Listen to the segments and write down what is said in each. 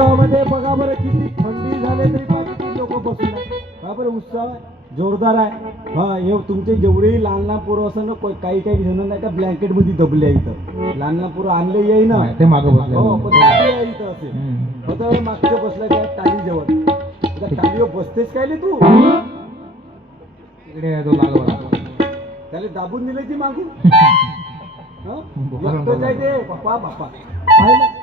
उत्सवामध्ये बघा बरं किती थंडी झाले तरी किती लोक बसून. पहा बरं उत्सव. जोरदार आहे हा हे तुमचे जेवढे लहान लहान पोरं असं ना को- काही काही जण नाही का ब्लँकेटमध्ये दबले आहे इथं लहान लहान पोरं आणले येई ना ते मागं बसले हो पण इथं असे हम्म. आता मागचं बसलं काय टाली जवळ आता टालीवर बसतेस काय तू इकडे तो लागला त्याला दाबून दिले ती मागून हं? बरं. ते बापा बापा पाहिलं?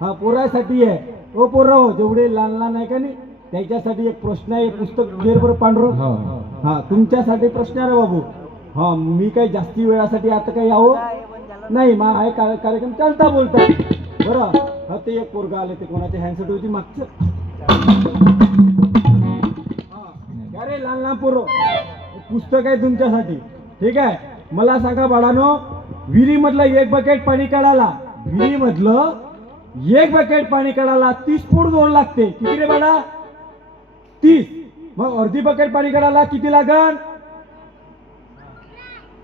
हा पोरासाठी आहे. ओ पोरं हो जेवढे लहान लहान आहे का नाही त्याच्यासाठी एक प्रश्न आहे पुस्तक घेर पांढरं हो. हा तुमच्यासाठी प्रश्न आहे बाबू. हा मी काही जास्ती वेळासाठी आता काही यावं नाही मा आहे कार्यक्रम चालता बोलता. बरं हा ते एक पोरगा आले ते कोणाच्या हँडसेट होती मागचं. हा. क्या रे लहान लहान पोरं? पुस्तक आहे तुमच्यासाठी. ठीक आहे? मला सांगा बाळानो विहिरी मधलं एक बकेट पाणी काढायला. विहिरी मधलं एक बकेट पाणी काढायला तीस फूट दोन लागते. किती रे बाळा? तीस. मग अर्धी बकेट पाणी काढायला किती लागन?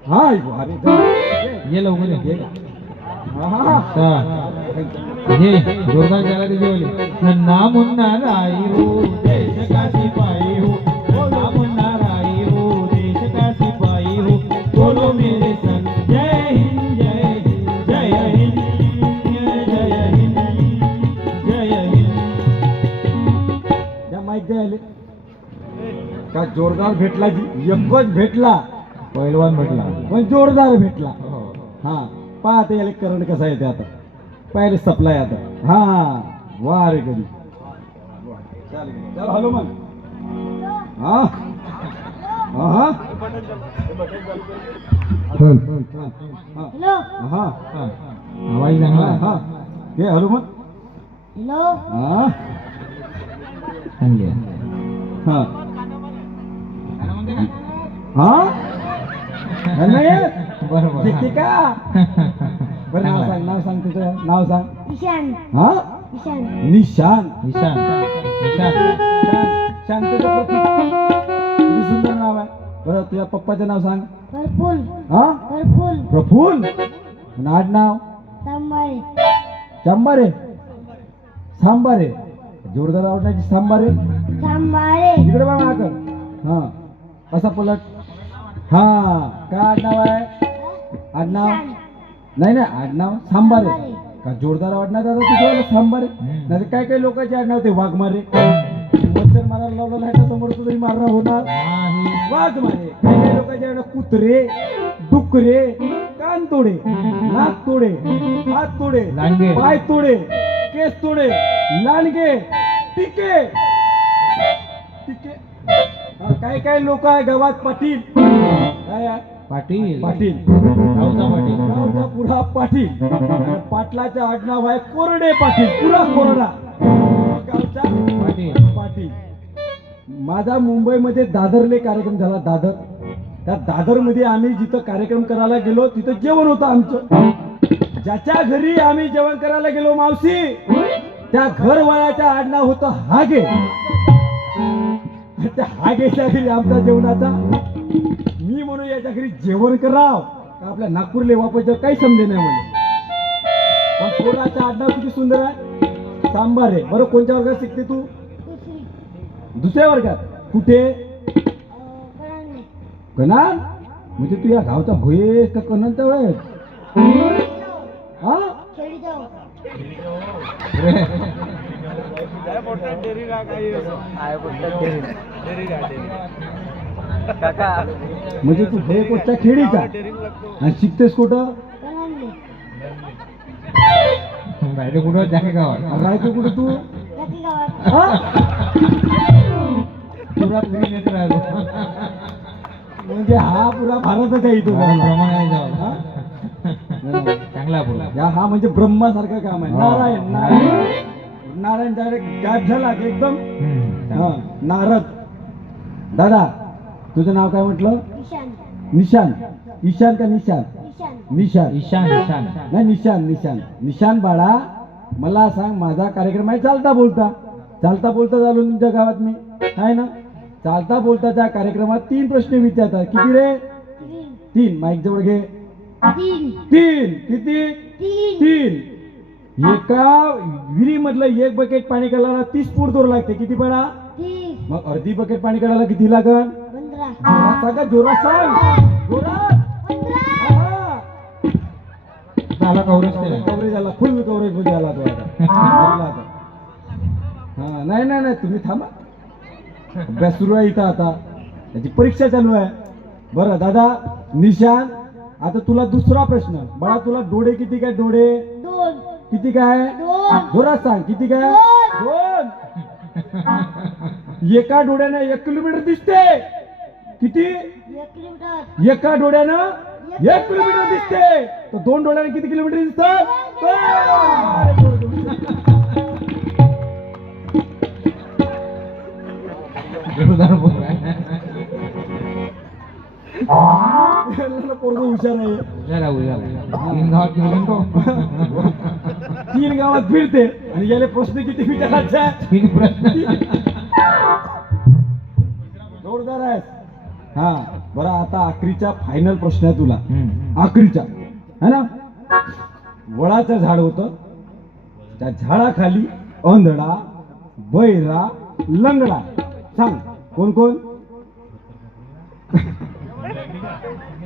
हा. ये. लवकर ये. जोरदार जेवले नन्ना मुन्ना राई हो देश का सिपाही हो का जोरदार भेटला जी एकच भेटला. पहिलवान म्हटला पण जोरदार भेटला. हो. हा पहा ते याला करंट कसा येते आता. पहिले सप्लाय आता. हा. वा रे कधी. चल हॅलो मग. हा. हा हा. हा. हा हा. आवाज चांगला हा हा. हे हॅलो मग. हॅलो. हा. हा. हा? बरोबर. का बरं. नाव सांग नाव सांग तुझं नाव सांग. ईशान हा? ईशान निशान. निशान. निशान. शांत- शांततेचं प्रतीक. किती सुंदर नाव आहे. बरं तुझ्या पप्पाचं नाव सांग. हा? भरपूर प्रफुल आणि आडनाव सांबारे. चांबारे सांबारे. जोरदार आवडण्याची सांबारे. सांबारे. इकडे बघा हा. कसा पलट? हा काय आडनाव आहे? आडनाव. नाही ना आडनाव सांबारे. सांबारे. का जोरदार आडनाव दादा तुझं सांबारे? हम्म. नाही काही काही लोकांचे आडनाव ते वाघमारे मच्छर मारायला लावलं नाही समोर तरी मारणं होणार. नाही वाघ मारे. काही काही लोकांचे आडनाव? कुत्रे डुकरे कान तोडे नाक तोडे हात तोडे लांडगे. पाय तोडे केस तोडे लांडगे टिके टिके काही काही लोक आहे गावात पाटील. काय आहे? पाटील. पाटील. गावचा पाटील. गावचा पुरा पाटील. आणि पाटलाचं आडनाव आहे कोरडे पाटील. पुरा कोरडा. गावचा पाटील. पाटील. माझा मुंबईमध्ये दादरले कार्यक्रम झाला दादर. त्या दादरमध्ये आम्ही जिथं कार्यक्रम करायला गेलो तिथं जेवण होतं आमचं. ज्याच्या घरी आम्ही जेवण करायला गेलो मावशी त्या घरवाल्याच्या आडनाव होतं हागे. त्या हागेच्या घरी आमचा जेवणाचा. मी म्हणून याच्या घरी जेवण कराव का आपल्या नागपूरले वापरायचं काही समजे नाही म्हणजे पण पोराचं आडनाव किती सुंदर आहे. सांबार आहे बरं कोणत्या वर्गात शिकते तू? दुसऱ्या वर्गात. कुठे. कनान म्हणजे तू या गावचा होयेस का कनानचा वेळेस हा. म्हणजे तू हे कोणत्या खेडीचा आणि शिकतेस कुठं. बाहेर कुठं? जागे गावात. राहतो कुठं तू. हा? पुरा घरी नेत राहतो म्हणजे हा पुरा भारतच आहे हा? जाऊ चांगला बोला या हा म्हणजे ब्रह्मासारखं काम आहे. हो. नारायण नारायण. नारायण डायरेक्ट गायब झाला की एकदम. हा नारद. दादा तुझं नाव काय म्हटलं? निशान. ईशान का निशान? ईशान निशान. ईशान ईशान. नाही निशान निशान. निशान बाळा मला सांग माझा कार्यक्रम आहे चालता बोलता. चालता बोलता झालो तुमच्या गावात मी. आहे ना? चालता बोलता त्या कार्यक्रमात तीन प्रश्न विचारतात. किती रे? तीन. तीन. माईक जवळ घे. तीन. तीन. किती? तीन. तीन. एका विहिरी मधलं एक बकेट पाणी काढायला तीस फूट दूर लागते. किती पडा? तीस. मग अर्धी बकेट पाणी काढायला किती जोरात सांगा जोरात सांग. जोरात. झाला कव्हरेज कव्हरेज आला फुल कव्हरेजमध्ये आला तो आता. हा. नाही नाही नाही तुम्ही थांबा. अभ्यास सुरू आहे इथं आता. त्याची परीक्षा चालू आहे. बरं दादा निशान आता तुला दुसरा प्रश्न. बाळा तुला डोळे किती काय? डोळे? किती काय? दोन. जोरात सांग किती काय? दोन. एका डोळ्यानं एक किलोमीटर दिसते. किती? एक किलोमीटर. एका डोळ्यानं एक किलोमीटर दिसते. तर दोन डोळ्यानं किती किलोमीटर दिसत. पोरग हुशार आहे. तीन गावात फिरते. आणि याला प्रश्न किती विचारायचा तीन प्रश्न. जोरदार आहे हा बरं आता आखरीचा फायनल प्रश्न आहे तुला. आखरीचा है ना? वडाचं झाड होतं. त्या झाडाखाली अंधडा बैरा लंगडा. सांग कोण कोण?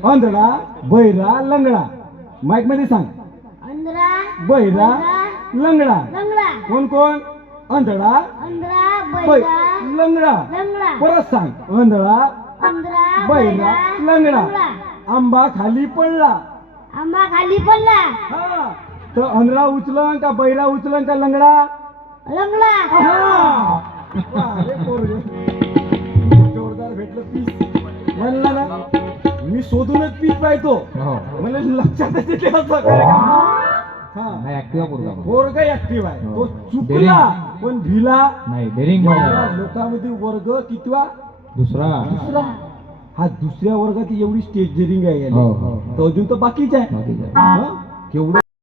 अंधडा बैरा लंगडा. माईकमध्ये सांग. बैरा लंगडा लंगडा. कोण कोण बैरा लंगडा. लंगडा. परत सांग. अंधळा बैरा लंगडा. आंबा खाली पडला. आंबा खाली पडला. हा. तर अंधळा उचलन का बैरा उचलन का लंगडा? लंगडा. हा. जोरदार भेटलं पीस. म्हणलं ना मी शोधूनच पीस पाहतो. हो. मला लक्षातच येते असं. नाही ऍक्टिव्हा पोरगा. पोरग ऍक्टिव्ह आहे तो हो. चुकला पण भिला नाही डेरिंग लोकांमध्ये वर्ग कितवा दुसरा दुसरा हा दुसऱ्या वर्गात एवढी स्टेज जेरिंग आहे याला. हो हो तर अजून तर बाकीच आहे बाकीचं आहे. हं? केवढं